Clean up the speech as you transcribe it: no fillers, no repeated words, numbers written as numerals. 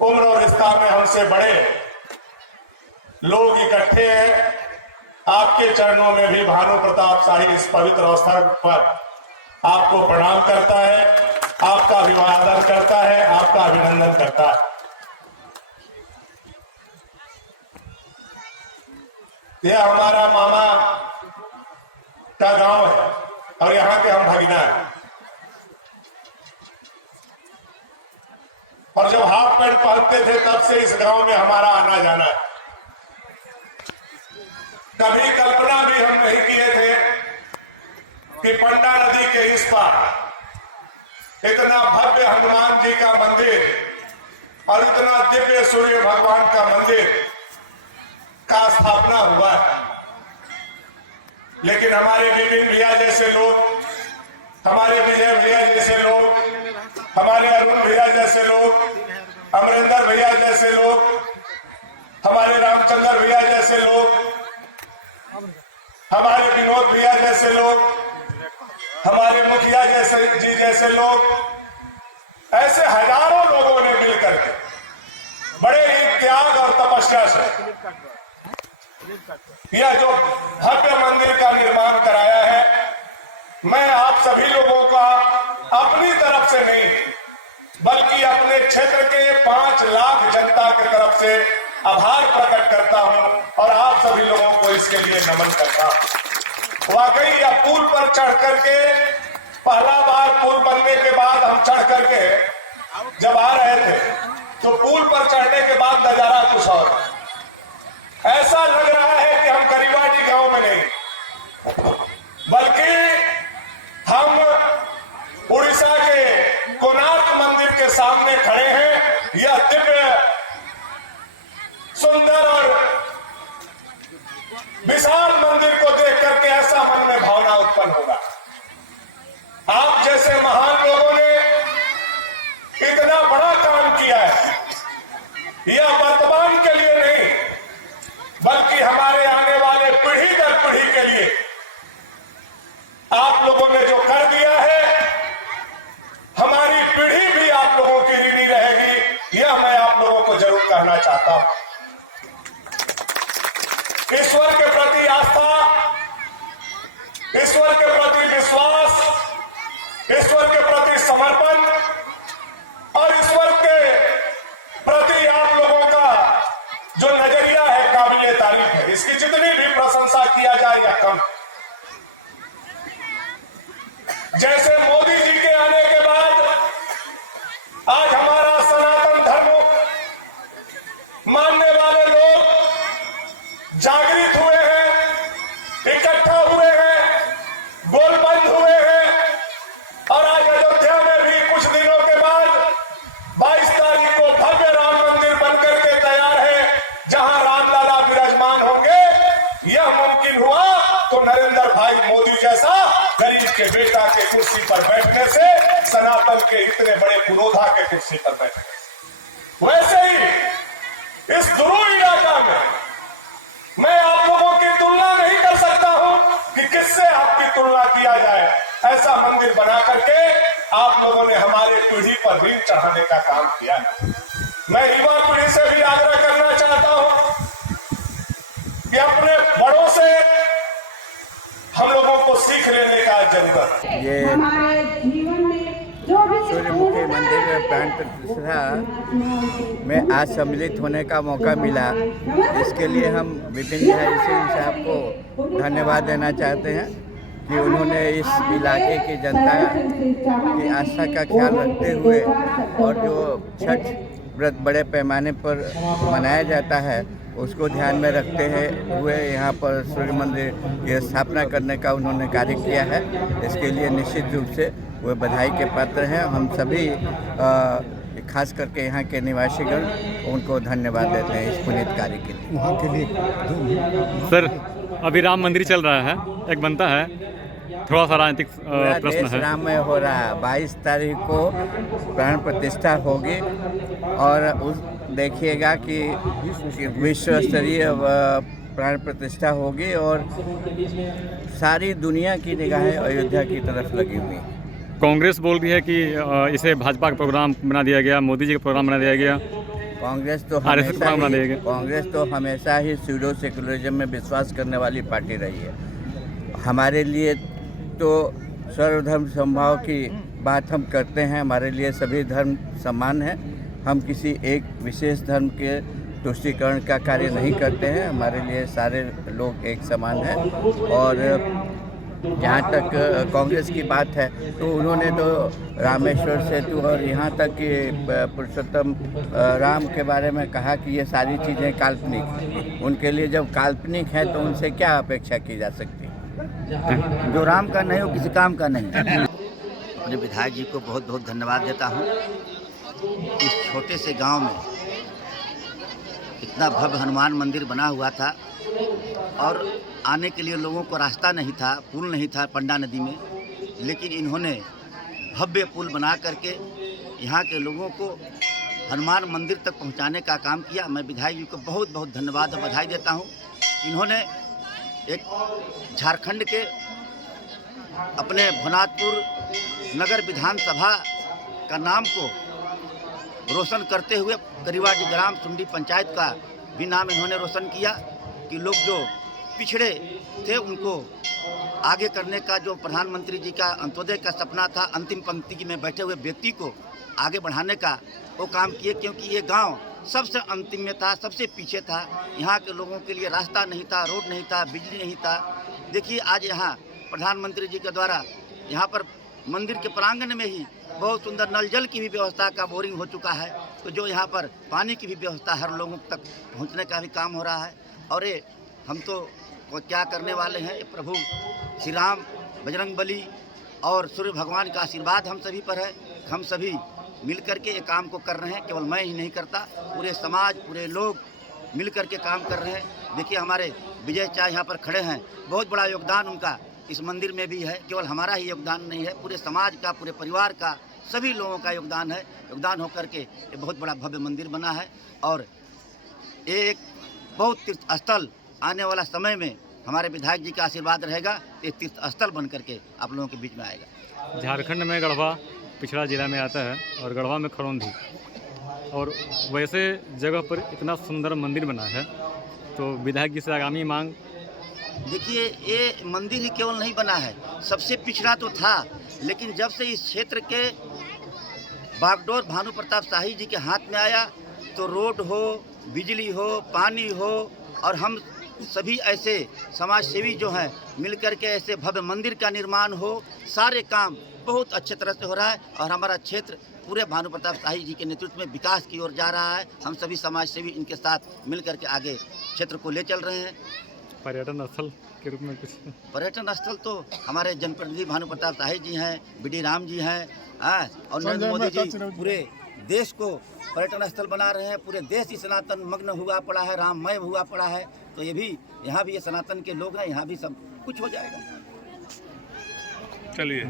उम्र और रिश्ता में हमसे बड़े लोग इकट्ठे हैं। आपके चरणों में भी भानु प्रताप शाही इस पवित्र अवसर पर आपको प्रणाम करता है, आपका अभिवादन करता है, आपका अभिनंदन करता है। यह हमारा मामा का गांव है और यहाँ के हम भगीना हैं। और जब हाफ पैंट पहनते थे तब से इस गांव में हमारा आना जाना है। कभी कल्पना भी हम नहीं किए थे कि पंडा नदी के इस पार इतना भव्य हनुमान जी का मंदिर और इतना दिव्य सूर्य भगवान का मंदिर का स्थापना हुआ है। लेकिन हमारे विपिन भैया जैसे लोग, हमारे विजय भैया जैसे लोग, हमारे अरुण भैया जैसे लोग, अमरिंदर भैया जैसे लोग, हमारे रामचंद्र भैया जैसे लोग, हमारे विनोद भैया जैसे लोग, हमारे मुखिया जैसे लोग, ऐसे हजारों लोगों ने मिलकर के बड़े ही त्याग और तपस्या से यह जो भव्य मंदिर का निर्माण कराया है। मैं आप सभी लोगों का अपनी तरफ से नहीं बल्कि अपने क्षेत्र के 5 लाख जनता की तरफ से आभार प्रकट करता हूं और आप सभी लोगों को इसके लिए नमन करता हूं। वाकई यह पुल पर चढ़ करके पहला बार पुल बनने के बाद हम चढ़ करके जब आ रहे थे तो पुल पर चढ़ने के बाद नजारा कुछ और, ऐसा लग रहा है कि हम करीबाटी गांव में नहीं बल्कि हम उड़ीसा के कोणार्क मंदिर के सामने खड़े हैं। यह दिव्य सुंदर और विशाल मंदिर को देख करके ऐसा मन में भावना उत्पन्न होगा। आप जैसे महान लोगों ने इतना बड़ा काम किया है। यह वर्तमान के लिए नहीं बल्कि हमारे आने वाले पीढ़ी दर पीढ़ी के लिए आप लोगों ने जो कर दिया है, हमारी पीढ़ी भी आप लोगों की ऋणी रहेगी। यह मैं आप लोगों को जरूर कहना चाहता हूं। ईश्वर के प्रति आस्था, ईश्वर के प्रति विश्वास, ईश्वर के प्रति समर्पण और ईश्वर के प्रति आप लोगों का जो नजरिया है काबिले तारीफ है। इसकी जितनी भी प्रशंसा किया जाए या कम। जैसे मोदी जी के आने के बाद आज हमारा सनातन धर्म मानने वाले लोग जागृत हुए हैं, इकट्ठा हुए हैं, गोलबंद हुए हैं और आज अयोध्या में भी कुछ दिनों के बाद 22 तारीख को भव्य राम मंदिर बनकर के तैयार है जहां रामलला विराजमान होंगे। यह मुमकिन हुआ तो नरेंद्र भाई मोदी जैसा गरीब के बेटा के कुर्सी पर बैठने से, सनातन के इतने बड़े पुरोधा के कुर्सी पर बैठने से। वैसे ही इस दुरूह इलाका में मैं आप लोगों की तुलना नहीं कर सकता हूं कि किससे आपकी तुलना किया जाए। ऐसा मंदिर बना करके आप लोगों ने हमारे पीढ़ी पर ऋण चढ़ाने का काम किया है। मैं युवा पीढ़ी से भी आग्रह करना चाहता हूं कि अपने बड़ों से हम लोगों को सीख लेने का जरूरत है। ये सूर्यमुखी मंदिर में प्राण प्रतिष्ठा में आज सम्मिलित होने का मौका मिला। इसके लिए हम विपिन भाई सिंह साहब को धन्यवाद देना चाहते हैं कि उन्होंने इस इलाके की जनता की आस्था का ख्याल रखते हुए और जो छठ व्रत बड़े पैमाने पर मनाया जाता है उसको ध्यान में रखते हुए यहाँ पर सूर्य मंदिर की स्थापना करने का उन्होंने कार्य किया है। इसके लिए निश्चित रूप से वे बधाई के पात्र हैं। हम सभी खास करके यहाँ के निवासीगण उनको धन्यवाद देते हैं इस पुनीत कार्य के लिए। वहाँ के लिए सर, अभी राम मंदिर चल रहा है, एक बनता है, थोड़ा सा राजनीतिक प्रश्न है। राम में हो रहा है, 22 तारीख को प्राण प्रतिष्ठा होगी और उस देखिएगा कि विश्व स्तरीय प्राण प्रतिष्ठा होगी और सारी दुनिया की निगाहें अयोध्या की तरफ लगी हुई हैं। कांग्रेस बोल रही है कि इसे भाजपा का प्रोग्राम बना दिया गया, मोदी जी का प्रोग्राम बना दिया गया। कांग्रेस तो RSS को नाम ना देंगे। कांग्रेस तो हमेशा ही स्यूडो सेकुलरिज्म में विश्वास करने वाली पार्टी रही है। हमारे लिए तो सर्वधर्म समभाव की बात हम करते हैं। हमारे लिए सभी धर्म समान हैं। हम किसी एक विशेष धर्म के तुष्टीकरण का कार्य नहीं करते हैं। हमारे लिए सारे लोग एक समान हैं। और जहाँ तक कांग्रेस की बात है तो उन्होंने तो रामेश्वर सेतु और यहाँ तक कि पुरुषोत्तम राम के बारे में कहा कि ये सारी चीज़ें काल्पनिक। उनके लिए जब काल्पनिक है तो उनसे क्या अपेक्षा की जा सकती है? जो राम का नहीं हो किसी काम का नहीं। अपने विधायक जी को बहुत बहुत धन्यवाद देता हूँ। इस छोटे से गांव में इतना भव्य हनुमान मंदिर बना हुआ था और आने के लिए लोगों को रास्ता नहीं था, पुल नहीं था पंडा नदी में, लेकिन इन्होंने भव्य पुल बना करके यहाँ के लोगों को हनुमान मंदिर तक पहुँचाने का काम किया। मैं विधायक जी को बहुत बहुत धन्यवाद और बधाई देता हूँ। इन्होंने एक झारखंड के अपने भुनाथपुर नगर विधानसभा का नाम को रोशन करते हुए करीवाटी ग्राम सुंडी पंचायत का भी नाम इन्होंने रोशन किया कि लोग जो पिछड़े थे उनको आगे करने का, जो प्रधानमंत्री जी का अंत्योदय का सपना था, अंतिम पंक्ति में बैठे हुए व्यक्ति को आगे बढ़ाने का वो काम किए। क्योंकि ये गांव सबसे अंतिम में था, सबसे पीछे था। यहाँ के लोगों के लिए रास्ता नहीं था, रोड नहीं था, बिजली नहीं था। देखिए आज यहाँ प्रधानमंत्री जी के द्वारा यहाँ पर मंदिर के प्रांगण में ही बहुत सुंदर नल जल की भी व्यवस्था का बोरिंग हो चुका है। तो जो यहाँ पर पानी की भी व्यवस्था हर लोगों तक पहुँचने का भी काम हो रहा है। और ये हम तो क्या करने वाले हैं, प्रभु श्री राम, बजरंगबली और सूर्य भगवान का आशीर्वाद हम सभी पर है। हम सभी मिल करके ये काम को कर रहे हैं। केवल मैं ही नहीं करता, पूरे समाज, पूरे लोग मिल करके काम कर रहे हैं। देखिए हमारे विजय चाय यहाँ पर खड़े हैं, बहुत बड़ा योगदान उनका इस मंदिर में भी है। केवल हमारा ही योगदान नहीं है, पूरे समाज का, पूरे परिवार का, सभी लोगों का योगदान है। योगदान होकर के ये बहुत बड़ा भव्य मंदिर बना है। और ये एक बहुत तीर्थ स्थल आने वाला समय में हमारे विधायक जी का आशीर्वाद रहेगा, ये तीर्थ स्थल बन करके आप लोगों के बीच में आएगा। झारखंड में गढ़वा पिछड़ा जिला में आता है और गढ़वा में खरौंधी, और वैसे जगह पर इतना सुंदर मंदिर बना है, तो विधायक जी से आगामी मांग। देखिए ये मंदिर ही केवल नहीं बना है, सबसे पिछड़ा तो था, लेकिन जब से इस क्षेत्र के बागडोर भानु प्रताप शाही जी के हाथ में आया तो रोड हो, बिजली हो, पानी हो, और हम सभी ऐसे समाज सेवी जो हैं मिलकर के ऐसे भव्य मंदिर का निर्माण हो, सारे काम बहुत अच्छे तरह से हो रहा है। और हमारा क्षेत्र पूरे भानु प्रताप शाही जी के नेतृत्व में विकास की ओर जा रहा है। हम सभी समाज सेवी इनके साथ मिलकर के आगे क्षेत्र को ले चल रहे हैं। पर्यटन स्थल के रूप में कुछ पर्यटन स्थल तो हमारे जनप्रतिनिधि भानु प्रताप शाही जी हैं, BD राम जी हैं, और नरेंद्र मोदी जी पूरे देश को पर्यटन स्थल बना रहे हैं। पूरे देश ही सनातन मग्न हुआ पड़ा है, राममय हुआ पड़ा है। तो ये भी यहाँ भी ये सनातन के लोग हैं, यहाँ भी सब कुछ हो जाएगा। चलिए।